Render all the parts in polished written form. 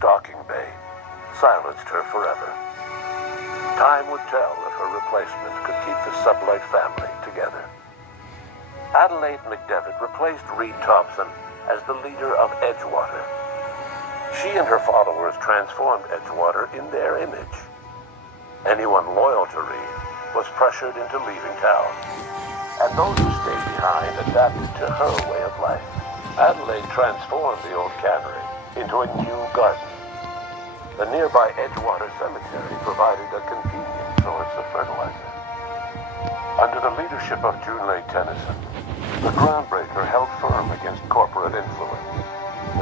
docking bay silenced her forever. Time would tell if her replacement could keep the Sublight family together. Adelaide McDevitt replaced Reed Thompson as the leader of Edgewater. She and her followers transformed Edgewater in their image. Anyone loyal to Reed was pressured into leaving town, and those who stayed behind adapted to her way of life. Adelaide transformed the old cannery into a new garden. The nearby Edgewater Cemetery provided a convenient source of fertilizer. Under the leadership of Junlei Tennyson, the groundbreaker held firm against corporate influence.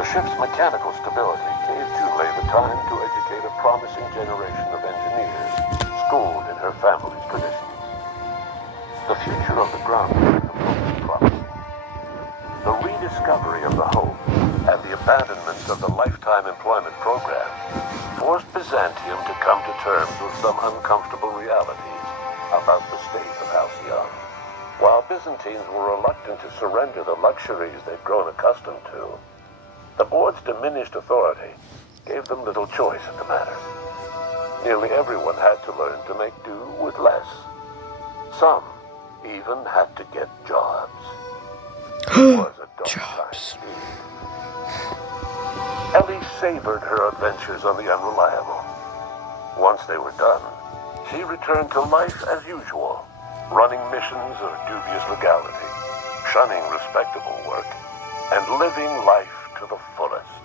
The ship's mechanical stability gave Junlei the time to educate a promising generation of engineers schooled in her family's traditions. The future of the groundbreaker looked promising. The rediscovery of the Hope and the abandonment of the lifetime employment program forced Byzantium to come to terms with some uncomfortable realities about the state of Halcyon. While Byzantines were reluctant to surrender the luxuries they'd grown accustomed to, the board's diminished authority gave them little choice in the matter. Nearly everyone had to learn to make do with less. Some even had to get jobs. It was a dark time indeed. Ellie savored her adventures on the Unreliable. Once they were done, she returned to life as usual, running missions of dubious legality, shunning respectable work, and living life to the fullest.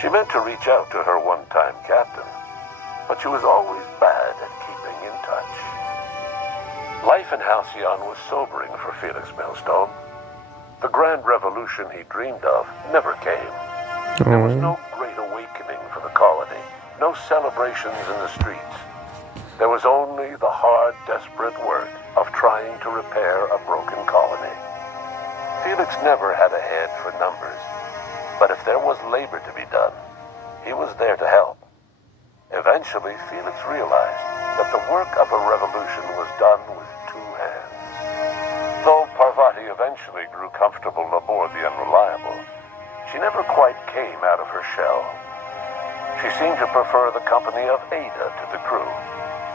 She meant to reach out to her one-time captain, but she was always bad at keeping in touch. Life in Halcyon was sobering for Felix Millstone. The grand revolution he dreamed of never came. There was no great awakening for the colony, no celebrations in the streets. There was only the hard, desperate work of trying to repair a broken colony. Felix never had a head for numbers, but if there was labor to be done, he was there to help. Eventually, Felix realized that the work of a revolution was done with two hands. Though Parvati eventually grew comfortable aboard the Unreliable, she never quite came out of her shell. She seemed to prefer the company of Ada to the crew,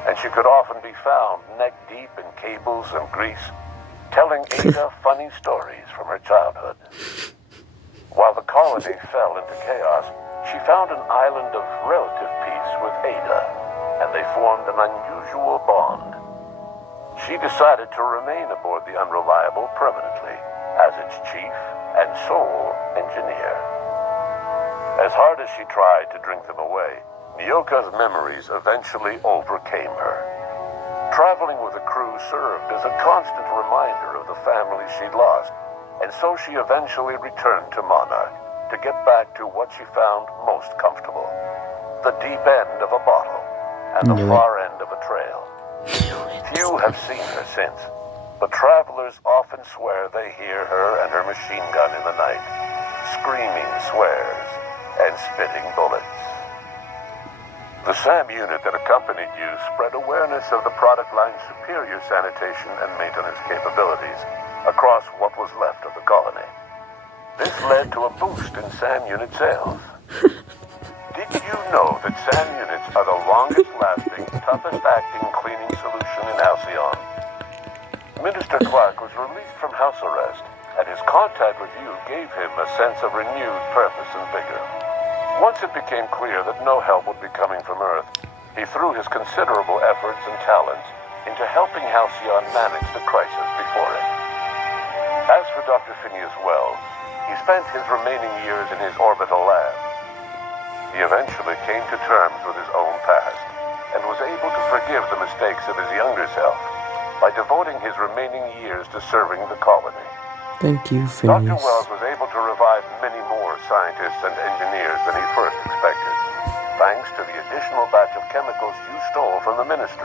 and she could often be found neck-deep in cables and grease, telling Ada funny stories from her childhood. While the colony fell into chaos, she found an island of relative peace with Ada, and they formed an unusual bond. She decided to remain aboard the Unreliable permanently as its chief and sole engineer. As hard as she tried to drink them away, Nyoka's memories eventually overcame her. Traveling with the crew served as a constant reminder of the family she'd lost, and so she eventually returned to Monarch to get back to what she found most comfortable: the deep end of a bottle and the far end of a trail. Few have seen her since, but travelers often swear they hear her and her machine gun in the night, screaming swears and spitting bullets. The SAM unit that accompanied you spread awareness of the product line's superior sanitation and maintenance capabilities across what was left of the colony. This led to a boost in SAM unit sales. Did you know that SAM units are the longest-lasting, toughest-acting cleaning solution in Halcyon? Minister Clark was released from house arrest, and his contact with you gave him a sense of renewed purpose and vigor. Once it became clear that no help would be coming from Earth, he threw his considerable efforts and talents into helping Halcyon manage the crisis before it. As for Dr. Phineas Wells, he spent his remaining years in his orbital lab. He eventually came to terms with his own past and was able to forgive the mistakes of his younger self by devoting his remaining years to serving the colony. Thank you, Dr. Phineas. Wells was able to revive many more scientists and engineers than he first expected, thanks to the additional batch of chemicals you stole from the ministry.